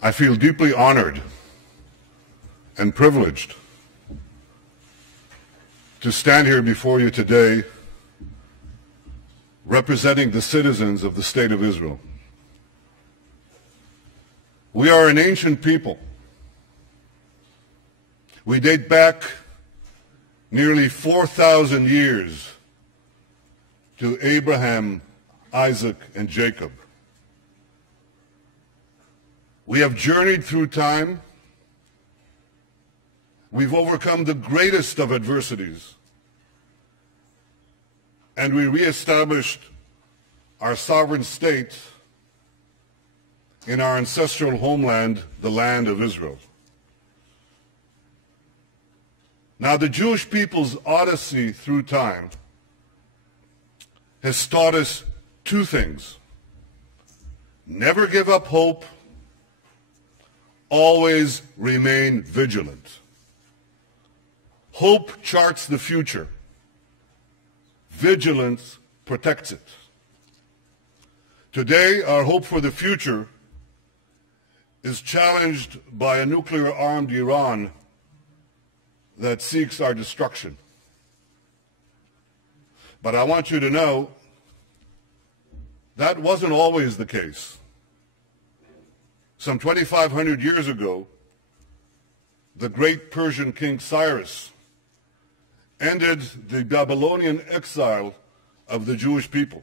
I feel deeply honored and privileged to stand here before you today representing the citizens of the State of Israel. We are an ancient people. We date back nearly 4,000 years to Abraham, Isaac, and Jacob. We have journeyed through time. We've overcome the greatest of adversities. And we reestablished our sovereign state in our ancestral homeland, the land of Israel. Now, the Jewish people's odyssey through time has taught us two things. Never give up hope. Always remain vigilant. Hope charts the future. Vigilance protects it. Today, our hope for the future is challenged by a nuclear-armed Iran that seeks our destruction. But I want you to know that wasn't always the case. Some 2,500 years ago, the great Persian king Cyrus ended the Babylonian exile of the Jewish people.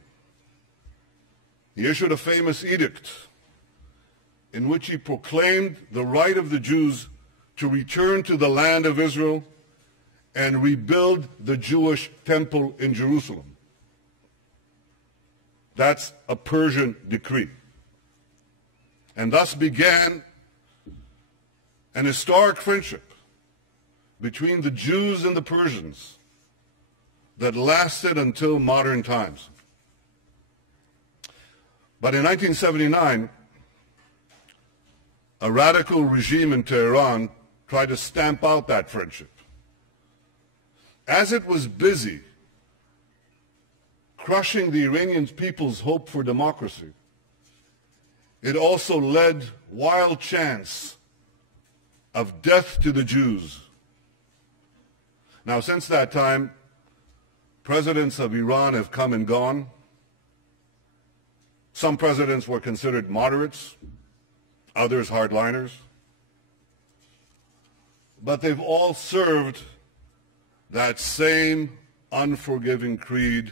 He issued a famous edict in which he proclaimed the right of the Jews to return to the land of Israel and rebuild the Jewish temple in Jerusalem. That's a Persian decree. And thus began an historic friendship between the Jews and the Persians that lasted until modern times. But in 1979, a radical regime in Tehran tried to stamp out that friendship. As it was busy crushing the Iranian people's hope for democracy, it also led wild chants of death to the Jews. Now, since that time, presidents of Iran have come and gone. Some presidents were considered moderates, others hardliners. But they've all served that same unforgiving creed,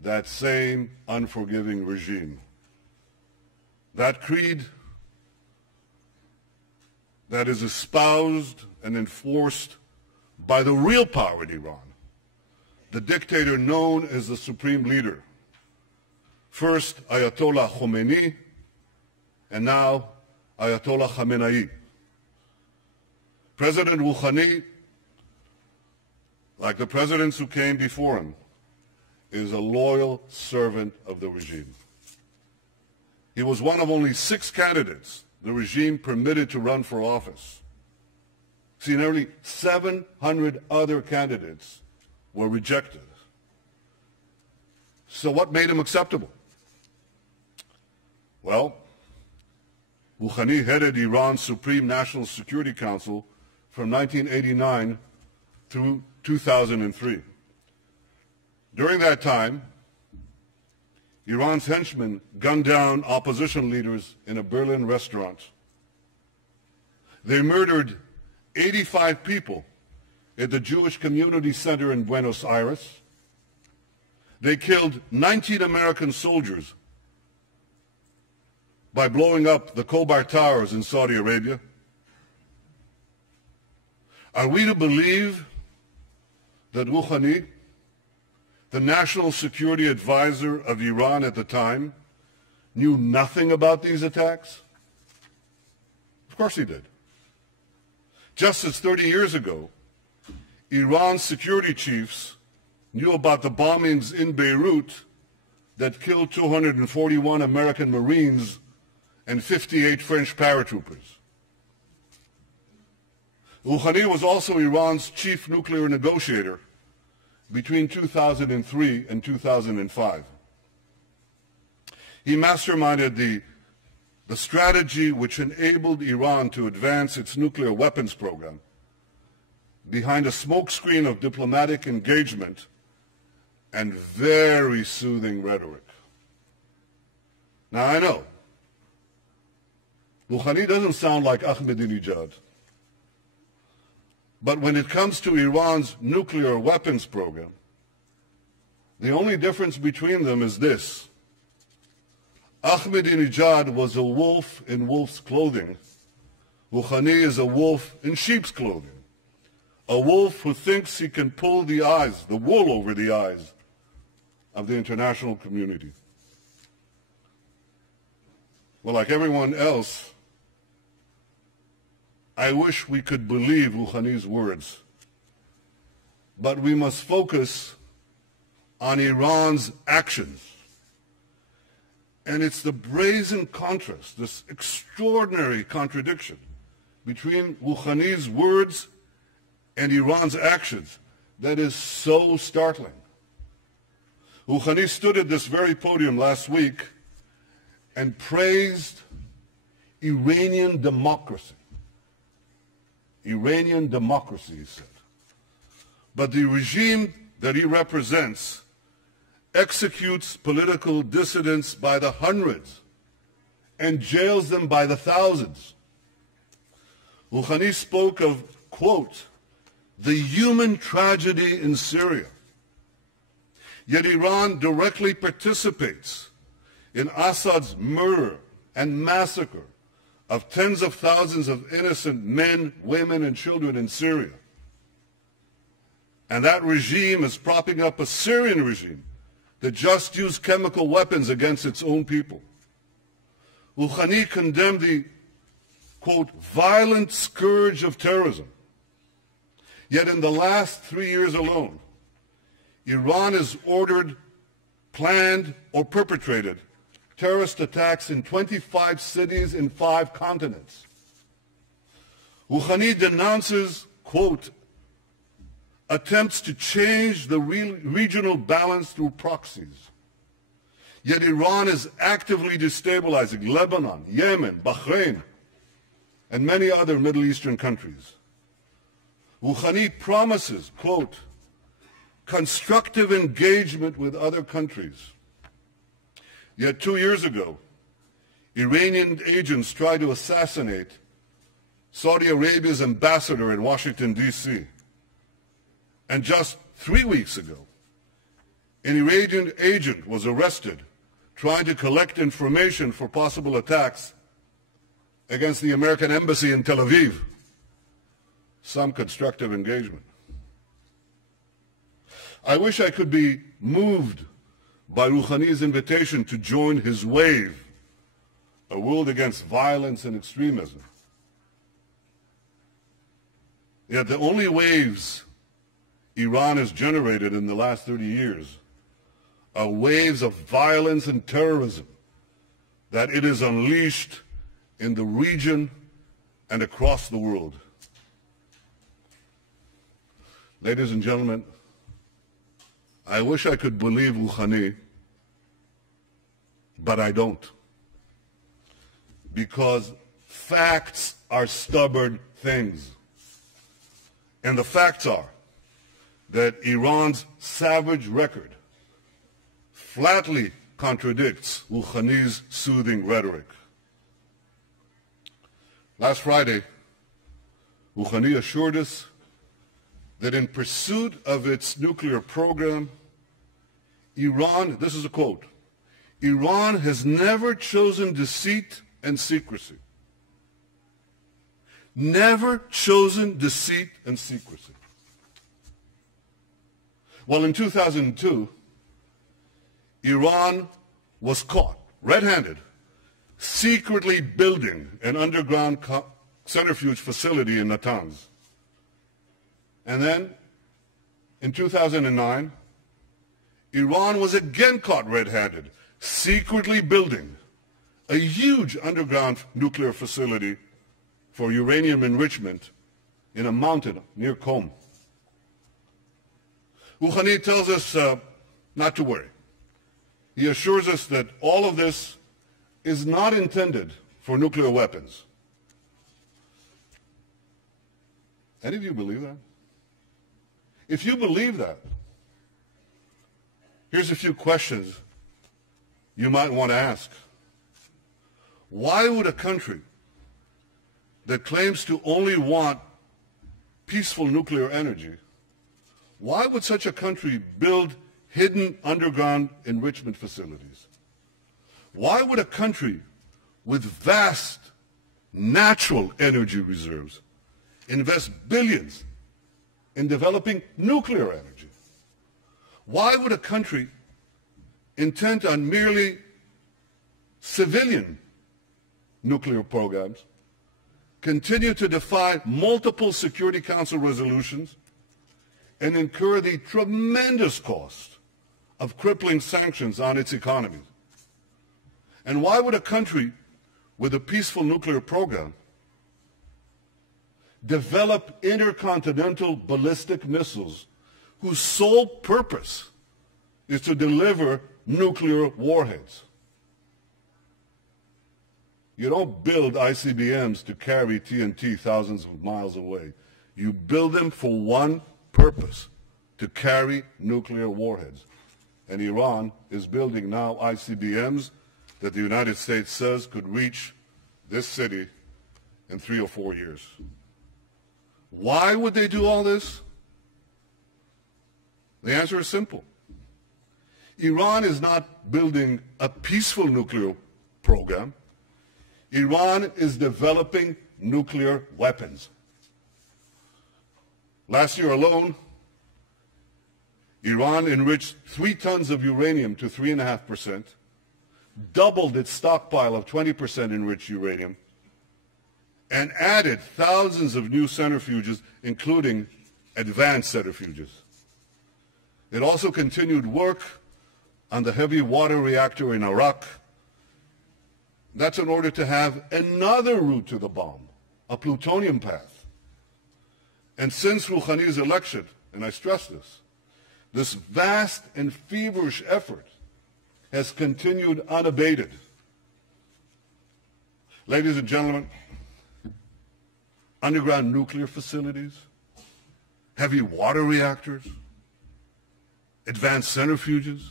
that same unforgiving regime. That creed that is espoused and enforced by the real power in Iran, the dictator known as the supreme leader. First Ayatollah Khomeini, and now Ayatollah Khamenei. President Rouhani, like the presidents who came before him, is a loyal servant of the regime. He was one of only 6 candidates the regime permitted to run for office. See, nearly 700 other candidates were rejected. So what made him acceptable? Well, Rouhani headed Iran's Supreme National Security Council from 1989 through 2003. During that time, Iran's henchmen gunned down opposition leaders in a Berlin restaurant. They murdered 85 people at the Jewish Community Center in Buenos Aires. They killed 19 American soldiers by blowing up the Khobar Towers in Saudi Arabia. Are we to believe that Rouhani, the national security advisor of Iran at the time, knew nothing about these attacks? Of course he did. Just as 30 years ago, Iran's security chiefs knew about the bombings in Beirut that killed 241 American Marines and 58 French paratroopers. Rouhani was also Iran's chief nuclear negotiator between 2003 and 2005. He masterminded the the strategy which enabled Iran to advance its nuclear weapons program behind a smokescreen of diplomatic engagement and very soothing rhetoric. Now, I know Rouhani doesn't sound like Ahmadinejad, but when it comes to Iran's nuclear weapons program, the only difference between them is this: Ahmadinejad was a wolf in wolf's clothing. Rouhani is a wolf in sheep's clothing. A wolf who thinks he can pull the wool over the eyes of the international community. Well, like everyone else, I wish we could believe Rouhani's words. But we must focus on Iran's actions. And it's the brazen contrast, this extraordinary contradiction between Rouhani's words and Iran's actions that is so startling. Rouhani stood at this very podium last week and praised Iranian democracy. Iranian democracy, he said. But the regime that he represents executes political dissidents by the hundreds and jails them by the thousands. Rouhani spoke of, quote, the human tragedy in Syria. Yet Iran directly participates in Assad's murder and massacre of tens of thousands of innocent men, women, and children in Syria. And that regime is propping up a Syrian regime that just used chemical weapons against its own people. Rouhani condemned the, quote, violent scourge of terrorism. Yet in the last 3 years alone, Iran has ordered, planned, or perpetrated terrorist attacks in 25 cities in 5 continents. Rouhani denounces, quote, attempts to change the regional balance through proxies. Yet Iran is actively destabilizing Lebanon, Yemen, Bahrain, and many other Middle Eastern countries. Rouhani promises, quote, constructive engagement with other countries. Yet 2 years ago, Iranian agents tried to assassinate Saudi Arabia's ambassador in Washington, D.C. And just 3 weeks ago, an Iranian agent was arrested trying to collect information for possible attacks against the American embassy in Tel Aviv. Some constructive engagement. I wish I could be moved by Rouhani's invitation to join his wave, a world against violence and extremism. Yet the only waves Iran has generated in the last 30 years are waves of violence and terrorism that it has unleashed in the region and across the world. Ladies and gentlemen, I wish I could believe Rouhani, but I don't. Because facts are stubborn things. And the facts are that Iran's savage record flatly contradicts Rouhani's soothing rhetoric. Last Friday, Rouhani assured us that in pursuit of its nuclear program, Iran, this is a quote, Iran has never chosen deceit and secrecy. Never chosen deceit and secrecy. Well, in 2002, Iran was caught red-handed, secretly building an underground centrifuge facility in Natanz. And then, in 2009, Iran was again caught red-handed, secretly building a huge underground nuclear facility for uranium enrichment in a mountain near Qom. Rouhani tells us not to worry. He assures us that all of this is not intended for nuclear weapons. Any of you believe that? If you believe that, here's a few questions you might want to ask. Why would a country that claims to only want peaceful nuclear energy, why would such a country build hidden underground enrichment facilities? Why would a country with vast natural energy reserves invest billions in developing nuclear energy? Why would a country intent on merely civilian nuclear programs continue to defy multiple Security Council resolutions and incur the tremendous cost of crippling sanctions on its economy? And why would a country with a peaceful nuclear program develop intercontinental ballistic missiles whose sole purpose is to deliver nuclear warheads? You don't build ICBMs to carry TNT thousands of miles away. You build them for one purpose, to carry nuclear warheads. And Iran is building now ICBMs that the United States says could reach this city in 3 or 4 years. Why would they do all this? The answer is simple. Iran is not building a peaceful nuclear program. Iran is developing nuclear weapons. Last year alone, Iran enriched 3 tons of uranium to 3.5%, doubled its stockpile of 20% enriched uranium, and added thousands of new centrifuges, including advanced centrifuges. It also continued work on the heavy water reactor in Iraq. That's in order to have another route to the bomb, a plutonium path. And since Rouhani's election, and I stress this vast and feverish effort has continued unabated. Ladies and gentlemen, underground nuclear facilities, heavy water reactors, advanced centrifuges,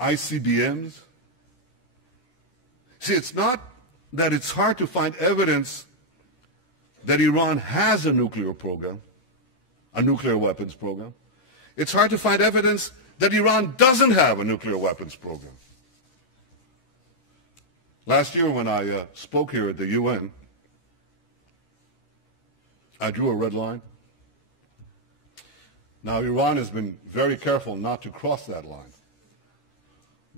ICBMs. See, it's not that it's hard to find evidence that Iran has a nuclear program, a nuclear weapons program. It's hard to find evidence that Iran doesn't have a nuclear weapons program. Last year when I spoke here at the UN, I drew a red line. Now, Iran has been very careful not to cross that line.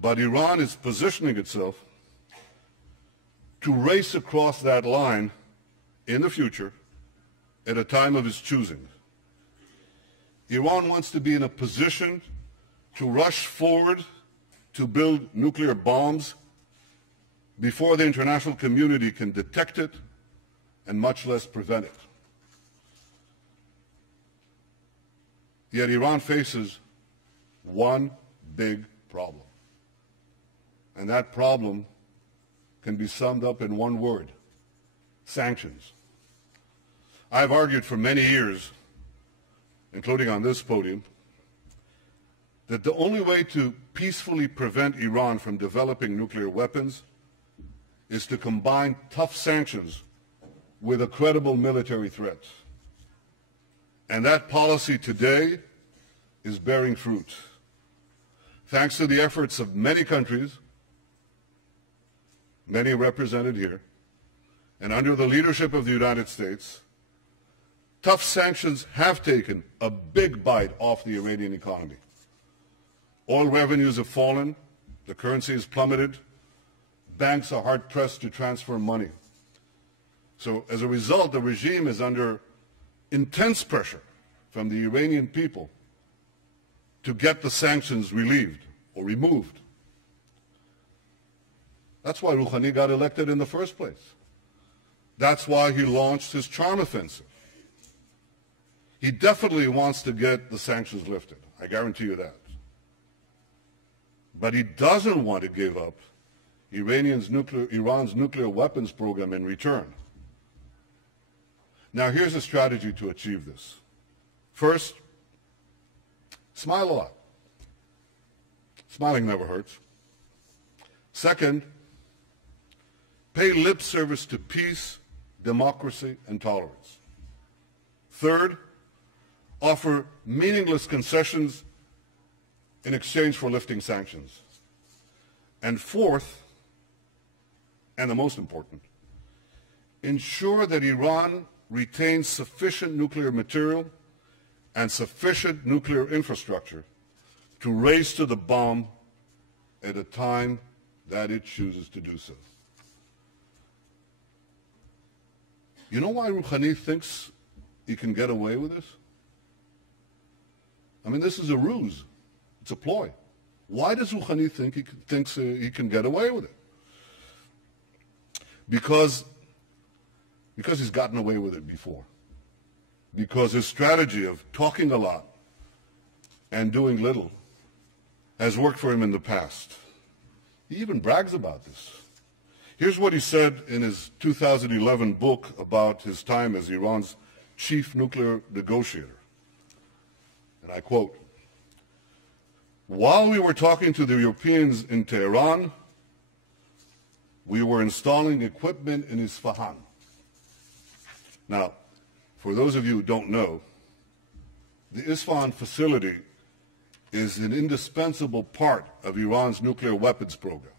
But Iran is positioning itself to race across that line in the future at a time of its choosing. Iran wants to be in a position to rush forward to build nuclear bombs before the international community can detect it and much less prevent it. Yet Iran faces one big problem. And that problem can be summed up in one word: sanctions. I've argued for many years, including on this podium, that the only way to peacefully prevent Iran from developing nuclear weapons is to combine tough sanctions with a credible military threat. And that policy today is bearing fruit. Thanks to the efforts of many countries, many represented here, and under the leadership of the United States, tough sanctions have taken a big bite off the Iranian economy. Oil revenues have fallen, the currency has plummeted, banks are hard-pressed to transfer money. So as a result, the regime is under intense pressure from the Iranian people to get the sanctions relieved or removed. That's why Rouhani got elected in the first place. That's why he launched his charm offensive. He definitely wants to get the sanctions lifted. I guarantee you that. But he doesn't want to give up Iran's nuclear weapons program in return. Now, here's a strategy to achieve this. First, smile a lot. Smiling never hurts. Second, pay lip service to peace, democracy, and tolerance. Third, offer meaningless concessions in exchange for lifting sanctions. And fourth, and the most important, ensure that Iran retains sufficient nuclear material and sufficient nuclear infrastructure to race to the bomb at a time that it chooses to do so. You know why Rouhani thinks he can get away with this? I mean, this is a ruse. It's a ploy. Why does Rouhani think he can get away with it? Because he's gotten away with it before. Because his strategy of talking a lot and doing little has worked for him in the past. He even brags about this. Here's what he said in his 2011 book about his time as Iran's chief nuclear negotiator. And I quote, "While we were talking to the Europeans in Tehran, we were installing equipment in Isfahan." Now, for those of you who don't know, the Isfahan facility is an indispensable part of Iran's nuclear weapons program.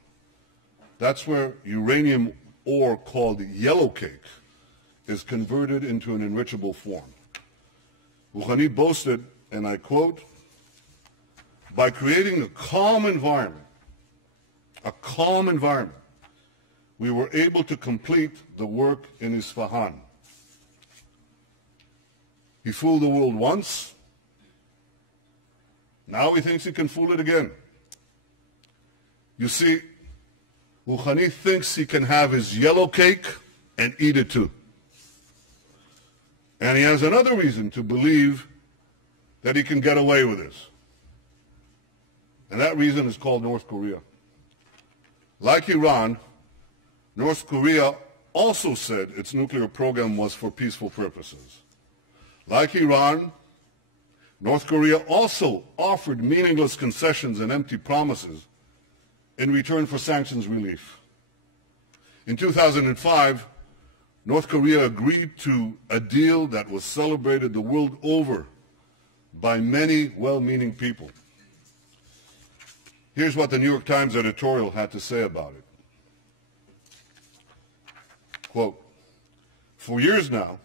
That's where uranium ore called yellow cake is converted into an enrichable form. Rouhani boasted, and I quote, "By creating a calm environment, we were able to complete the work in Isfahan." He fooled the world once. Now he thinks he can fool it again. You see, Rouhani thinks he can have his yellow cake and eat it too. And he has another reason to believe that he can get away with this. And that reason is called North Korea. Like Iran, North Korea also said its nuclear program was for peaceful purposes. Like Iran, North Korea also offered meaningless concessions and empty promises in return for sanctions relief. In 2005, North Korea agreed to a deal that was celebrated the world over by many well-meaning people. Here's what the New York Times editorial had to say about it. Quote, "For years now,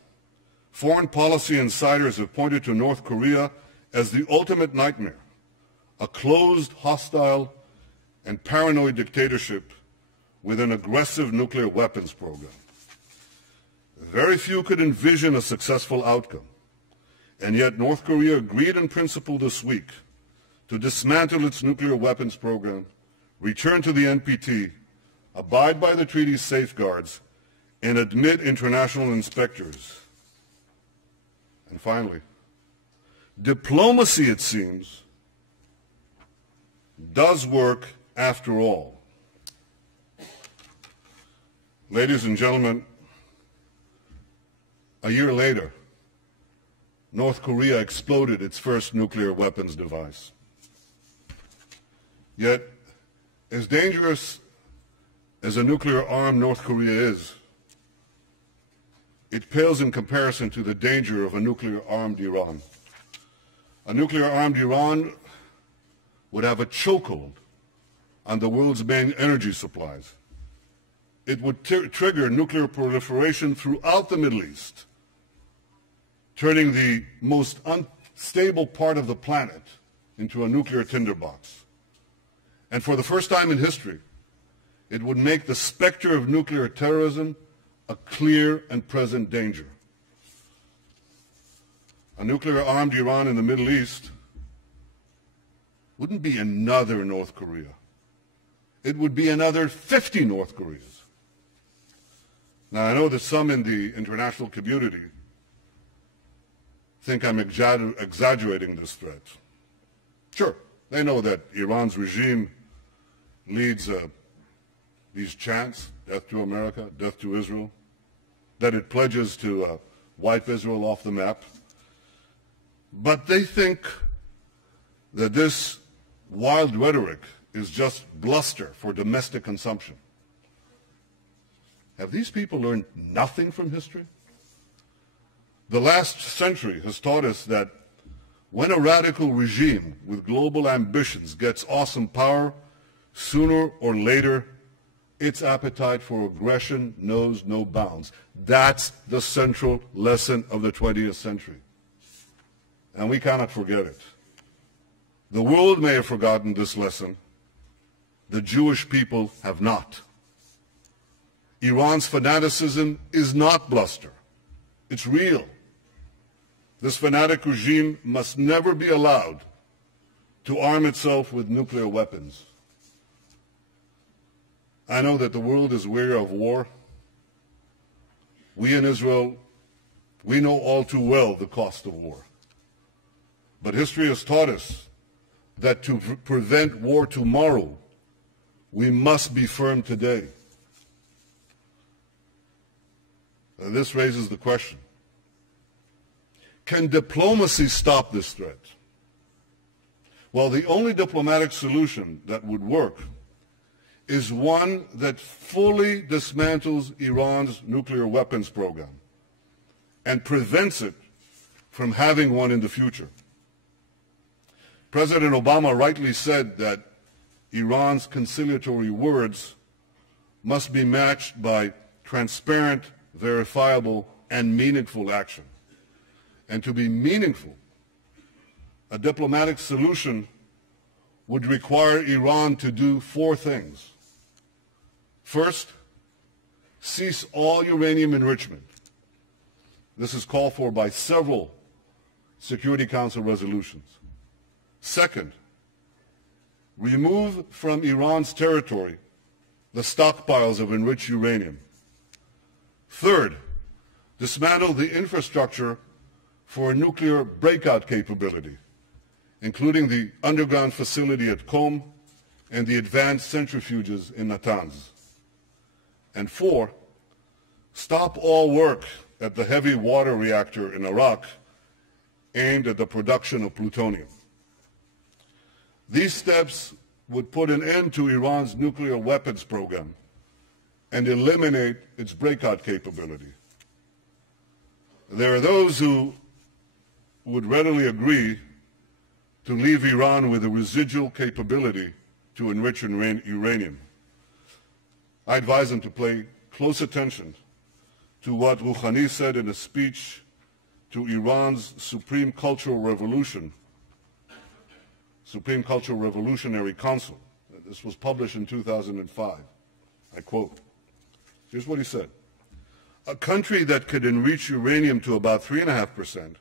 foreign policy insiders have pointed to North Korea as the ultimate nightmare, a closed, hostile, and paranoid dictatorship with an aggressive nuclear weapons program. Very few could envision a successful outcome, and yet North Korea agreed in principle this week to dismantle its nuclear weapons program, return to the NPT, abide by the treaty's safeguards, and admit international inspectors. And finally, diplomacy, it seems, does work after all." Ladies and gentlemen, a year later, North Korea exploded its first nuclear weapons device. Yet, as dangerous as a nuclear-armed North Korea is, it pales in comparison to the danger of a nuclear-armed Iran. A nuclear-armed Iran would have a chokehold on the world's main energy supplies. It would trigger nuclear proliferation throughout the Middle East, turning the most unstable part of the planet into a nuclear tinderbox. And for the first time in history, it would make the specter of nuclear terrorism a clear and present danger. A nuclear-armed Iran in the Middle East wouldn't be another North Korea. It would be another 50 North Koreas. Now, I know that some in the international community think I'm exaggerating this threat. Sure, they know that Iran's regime leads a these chants, death to America, death to Israel, that it pledges to wipe Israel off the map. But they think that this wild rhetoric is just bluster for domestic consumption. Have these people learned nothing from history? The last century has taught us that when a radical regime with global ambitions gets awesome power, sooner or later, its appetite for aggression knows no bounds. That's the central lesson of the 20th century. And we cannot forget it. The world may have forgotten this lesson. The Jewish people have not. Iran's fanaticism is not bluster. It's real. This fanatic regime must never be allowed to arm itself with nuclear weapons. I know that the world is weary of war. We in Israel, we know all too well the cost of war. But history has taught us that to prevent war tomorrow, we must be firm today. This raises the question, can diplomacy stop this threat? Well, the only diplomatic solution that would work is one that fully dismantles Iran's nuclear weapons program and prevents it from having one in the future. President Obama rightly said that Iran's conciliatory words must be matched by transparent, verifiable, and meaningful action. And to be meaningful, a diplomatic solution would require Iran to do four things. First, cease all uranium enrichment. This is called for by several Security Council resolutions. Second, remove from Iran's territory the stockpiles of enriched uranium. Third, dismantle the infrastructure for a nuclear breakout capability, including the underground facility at Qom and the advanced centrifuges in Natanz. And four, stop all work at the heavy water reactor in Iraq aimed at the production of plutonium. These steps would put an end to Iran's nuclear weapons program and eliminate its breakout capability. There are those who would readily agree to leave Iran with a residual capability to enrich uranium. I advise them to pay close attention to what Rouhani said in a speech to Iran's Supreme Cultural Revolutionary Council. This was published in 2005. I quote, here's what he said. A country that could enrich uranium to about 3.5%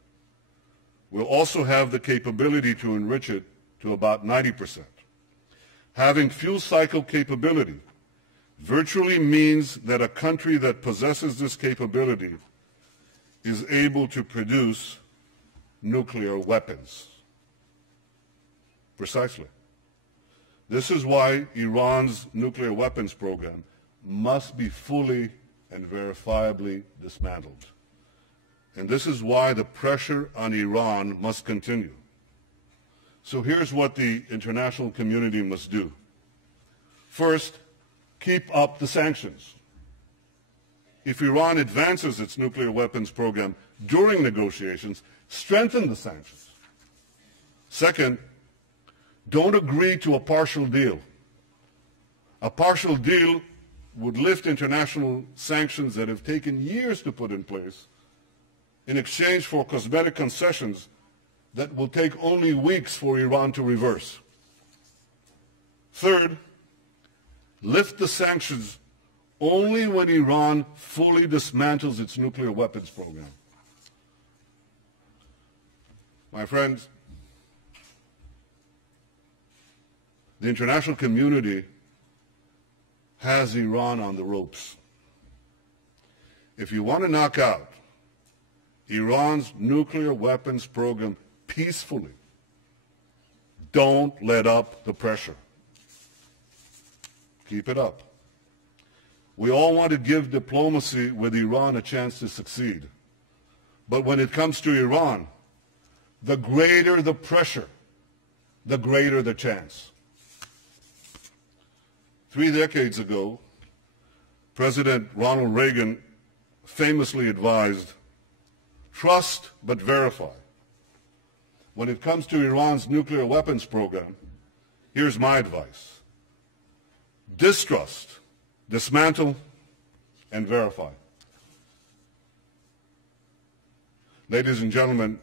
will also have the capability to enrich it to about 90%. Having fuel cycle capability virtually means that a country that possesses this capability is able to produce nuclear weapons. Precisely. This is why Iran's nuclear weapons program must be fully and verifiably dismantled. And this is why the pressure on Iran must continue. So here's what the international community must do. First, keep up the sanctions. If Iran advances its nuclear weapons program during negotiations, strengthen the sanctions. Second, don't agree to a partial deal. A partial deal would lift international sanctions that have taken years to put in place in exchange for cosmetic concessions that will take only weeks for Iran to reverse. Third, lift the sanctions only when Iran fully dismantles its nuclear weapons program. My friends, the international community has Iran on the ropes. If you want to knock out Iran's nuclear weapons program peacefully, don't let up the pressure. Keep it up. We all want to give diplomacy with Iran a chance to succeed. But when it comes to Iran, the greater the pressure, the greater the chance. 3 decades ago, President Ronald Reagan famously advised, trust but verify. When it comes to Iran's nuclear weapons program, here's my advice. Distrust, dismantle, and verify. Ladies and gentlemen,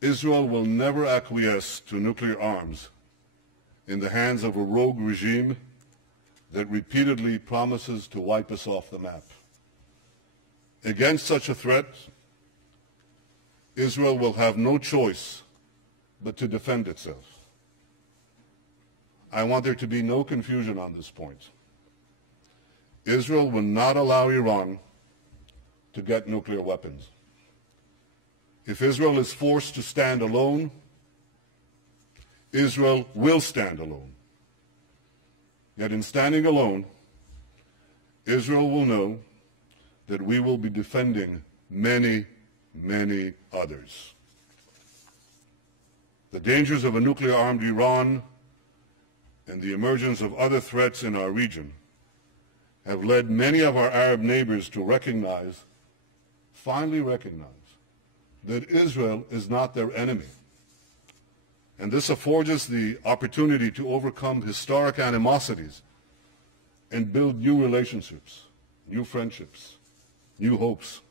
Israel will never acquiesce to nuclear arms in the hands of a rogue regime that repeatedly promises to wipe us off the map. Against such a threat, Israel will have no choice but to defend itself. I want there to be no confusion on this point. Israel will not allow Iran to get nuclear weapons. If Israel is forced to stand alone, Israel will stand alone. Yet in standing alone, Israel will know that we will be defending many, many others. The dangers of a nuclear-armed Iran and the emergence of other threats in our region have led many of our Arab neighbors to recognize, finally recognize, that Israel is not their enemy. And this affords us the opportunity to overcome historic animosities and build new relationships, new friendships, new hopes.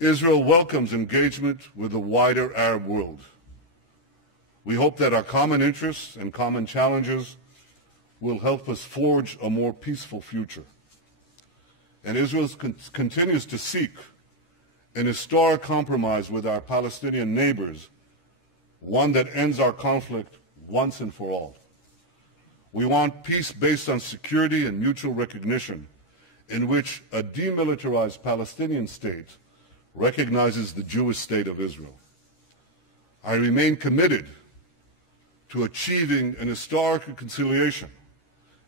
Israel welcomes engagement with the wider Arab world. We hope that our common interests and common challenges will help us forge a more peaceful future. And Israel continues to seek an historic compromise with our Palestinian neighbors, one that ends our conflict once and for all. We want peace based on security and mutual recognition, in which a demilitarized Palestinian state recognizes the Jewish state of Israel. I remain committed to achieving an historic reconciliation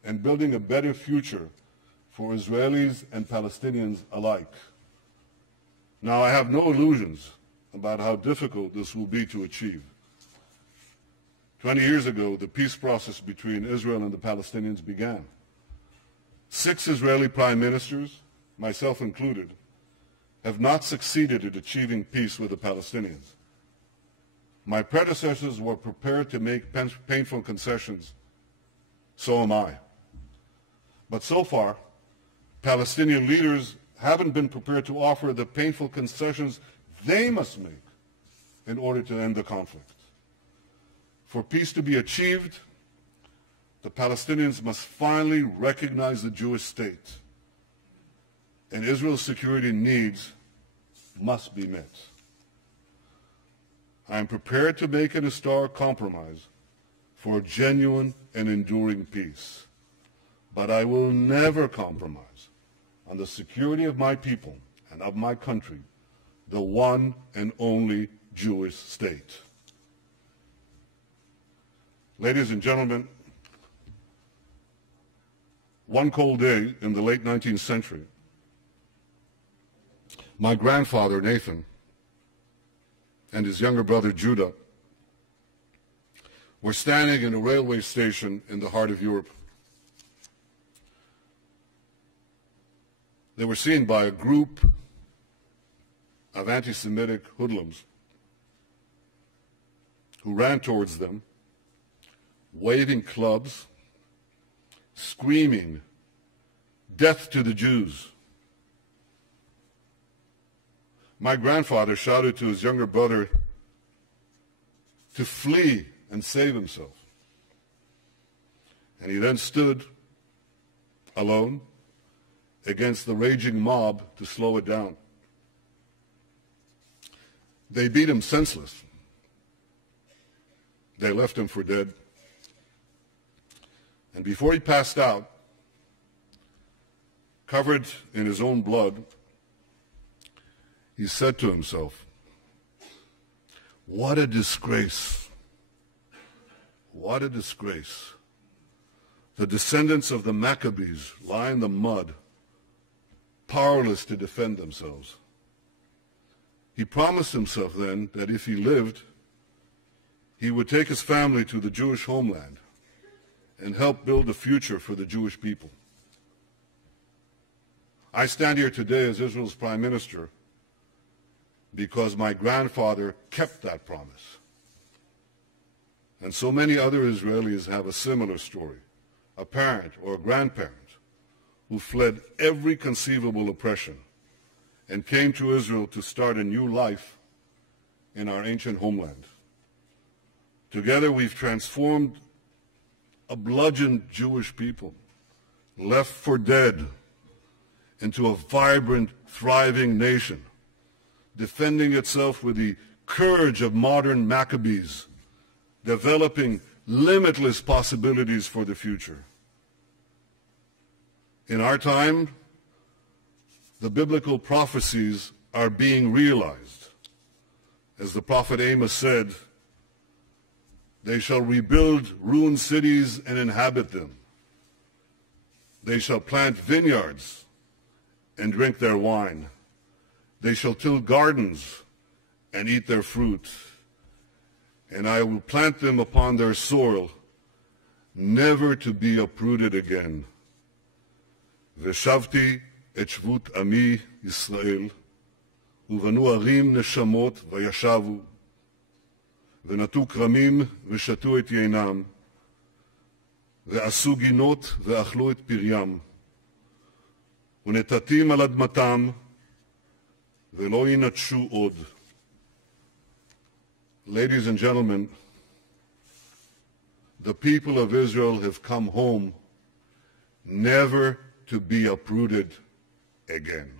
and building a better future for Israelis and Palestinians alike. Now, I have no illusions about how difficult this will be to achieve. 20 years ago, the peace process between Israel and the Palestinians began. 6 Israeli prime ministers, myself included, have not succeeded at achieving peace with the Palestinians. My predecessors were prepared to make painful concessions. So am I. But so far, Palestinian leaders haven't been prepared to offer the painful concessions they must make in order to end the conflict. For peace to be achieved, the Palestinians must finally recognize the Jewish state, and Israel's security needs must be met. I am prepared to make an historic compromise for a genuine and enduring peace, but I will never compromise on the security of my people and of my country, the one and only Jewish state. Ladies and gentlemen, one cold day in the late 19th century, my grandfather, Nathan, and his younger brother, Judah, were standing in a railway station in the heart of Europe. They were seen by a group of anti-Semitic hoodlums who ran towards them, waving clubs, screaming, "Death to the Jews." My grandfather shouted to his younger brother to flee and save himself. And he then stood alone against the raging mob to slow it down. They beat him senseless. They left him for dead. And before he passed out, covered in his own blood, he said to himself, "What a disgrace. What a disgrace. The descendants of the Maccabees lie in the mud, powerless to defend themselves. He promised himself then that if he lived, he would take his family to the Jewish homeland and help build a future for the Jewish people. I stand here today as Israel's Prime Minister because my grandfather kept that promise. And so many other Israelis have a similar story, a parent or a grandparent who fled every conceivable oppression and came to Israel to start a new life in our ancient homeland. Together we've transformed a bludgeoned Jewish people, left for dead, into a vibrant, thriving nation, defending itself with the courage of modern Maccabees, developing limitless possibilities for the future. In our time, the biblical prophecies are being realized. As the prophet Amos said, they shall rebuild ruined cities and inhabit them. They shall plant vineyards and drink their wine. They shall till gardens and eat their fruit. And I will plant them upon their soil, never to be uprooted again. ושבתי את שבות עמי ישראל, ובנו ערים נשמות וישבו, ונטו כרמים ושתו את יינם, ועשו גינות ואכלו את פריים, ונטטים על אדמתם, ולא ינטשו עוד. Ladies and gentlemen, the people of Israel have come home never to be uprooted again.